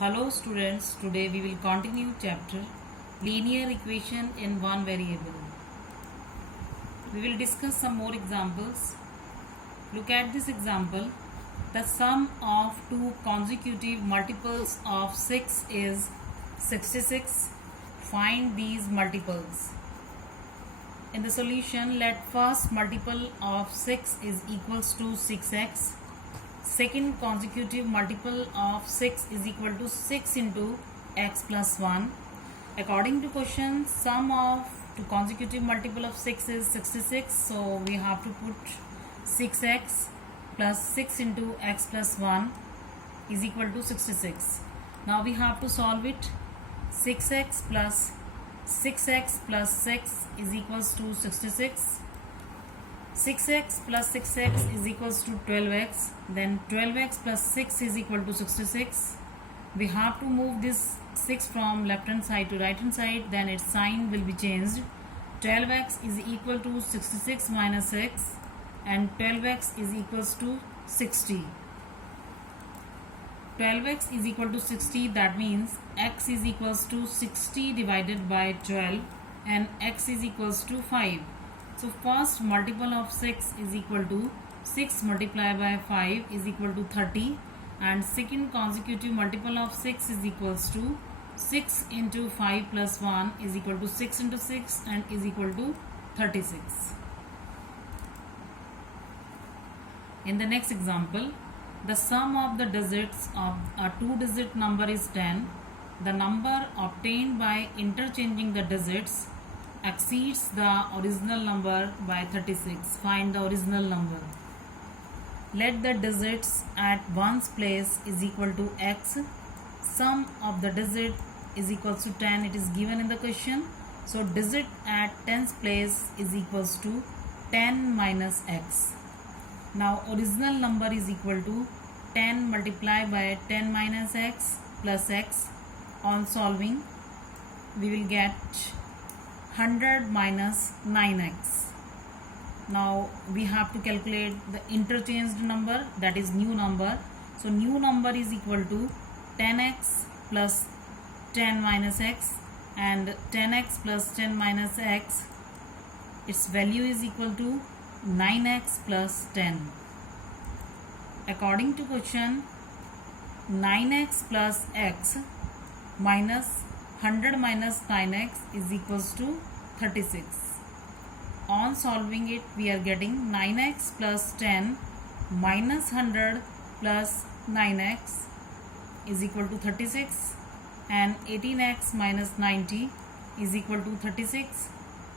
Hello students, today we will continue chapter linear equation in one variable. We will discuss some more examples. Look at this example. The sum of two consecutive multiples of 6 is 66. Find these multiples. In the solution, let first multiple of 6 is equals to 6x. Second consecutive multiple of 6 is equal to 6 into x plus 1. According to question, sum of two consecutive multiple of 6 is 66. So we have to put 6x plus 6 into x plus 1 is equal to 66. Now we have to solve it. 6x plus 6 is equals to 66. 6x plus 6x is equals to 12x. Then 12x plus 6 is equal to 66. We have to move this 6 from left hand side to right hand side. Then its sign will be changed. 12x is equal to 66 minus 6. And 12x is equals to 60. 12x is equal to 60. That means x is equals to 60 divided by 12. And x is equals to 5. So first multiple of 6 is equal to 6 multiplied by 5 is equal to 30, and second consecutive multiple of 6 is equals to 6 into 5 plus 1 is equal to 6 into 6 and is equal to 36. In the next example, the sum of the digits of a two-digit number is 10. The number obtained by interchanging the digits exceeds the original number by 36. Find the original number. Let the digits at ones place is equal to x. Sum of the digit is equals to 10. It is given in the question. So digit at tens place is equals to 10 minus x. Now original number is equal to 10 multiplied by 10 minus x plus x. On solving, we will get 100 minus 9x. Now we have to calculate the interchanged number, that is new number. So new number is equal to 10x plus 10 minus x, and 10x plus 10 minus x, its value is equal to 9x plus 10. According to question, 9x plus x minus 100 minus 9x is equals to 36. On solving it, we are getting 9x plus 10 minus 100 plus 9x is equal to 36, and 18x minus 90 is equal to 36.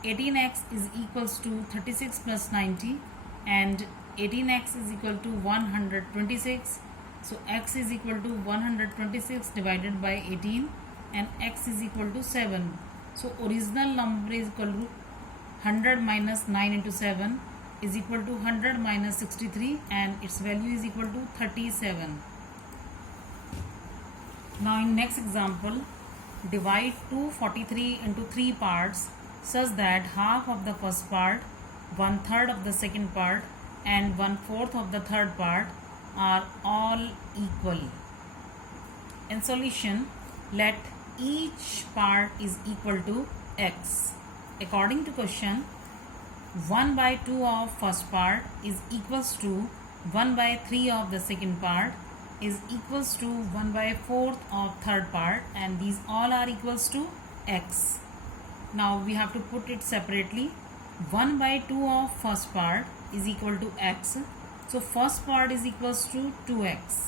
18x is equals to 36 plus 90, and 18x is equal to 126. So x is equal to 126 divided by 18, and x is equal to 7. So original number is equal to 100 minus 9 into 7 is equal to 100 minus 63, and its value is equal to 37. Now in next example, divide 243 into 3 parts such that half of the first part, 1/3 of the second part, and 1/4 of the third part are all equal. In solution, let each part is equal to x. According to question, 1 by 2 of first part is equals to 1 by 3 of the second part is equals to 1 by 4th of third part, and these all are equals to x. Now we have to put it separately. 1 by 2 of first part is equal to x. So first part is equals to 2x.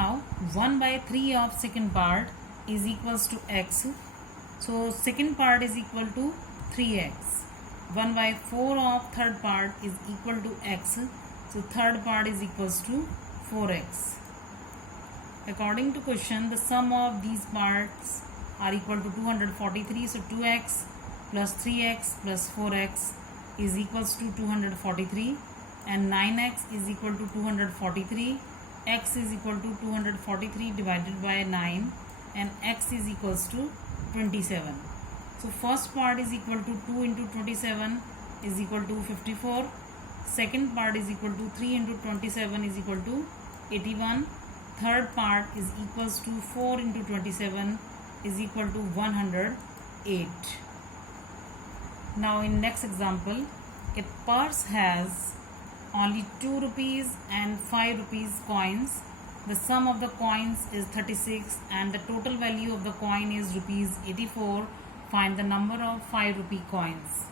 Now 1 by 3 of second part is equals to x. So second part is equal to 3x. 1 by 4 of third part is equal to x. So third part is equals to 4x. According to question, the sum of these parts are equal to 243. So 2x plus 3x plus 4x is equals to 243, and 9x is equal to 243. X is equal to 243 divided by 9, and x is equals to 27. So first part is equal to 2 into 27 is equal to 54. Second part is equal to 3 into 27 is equal to 81. third part is equals to 4 into 27 is equal to 108. Now in next example, a purse has only 2 rupees and 5 rupees coins. The sum of the coins is 36 and the total value of the coin is rupees 84. Find the number of 5 rupee coins.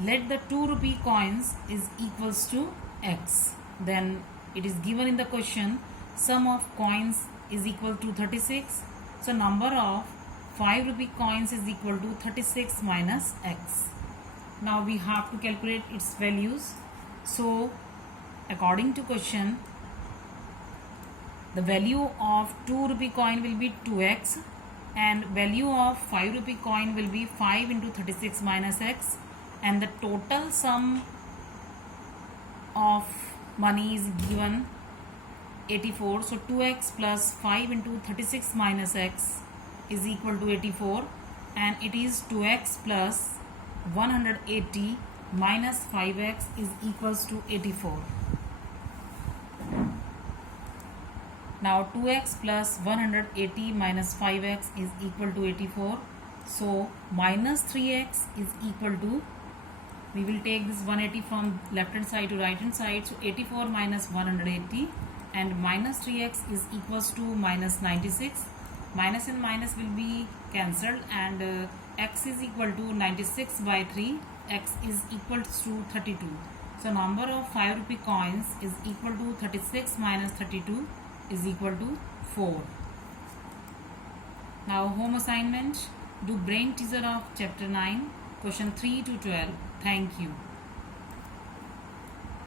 Let the 2 rupee coins is equals to x. Then it is given in the question, sum of coins is equal to 36. So number of 5 rupee coins is equal to 36 minus x. Now we have to calculate its values. So according to question, the value of 2 rupee coin will be 2x and value of 5 rupee coin will be 5 into 36 minus x, and the total sum of money is given 84. So 2x plus 5 into 36 minus x is equal to 84, and it is 2x plus 180 minus 5x is equals to 84. Now 2x plus 180 minus 5x is equal to 84. So minus 3x is equal to, we will take this 180 from left hand side to right hand side. So 84 minus 180 and minus 3x is equals to minus 96. Minus and minus will be cancelled, and x is equal to 96 by 3. X is equal to 32. So number of 5 rupee coins is equal to 36 minus 32 is equal to 4. Now home assignment, do brain teaser of chapter 9, question 3 to 12. Thank you.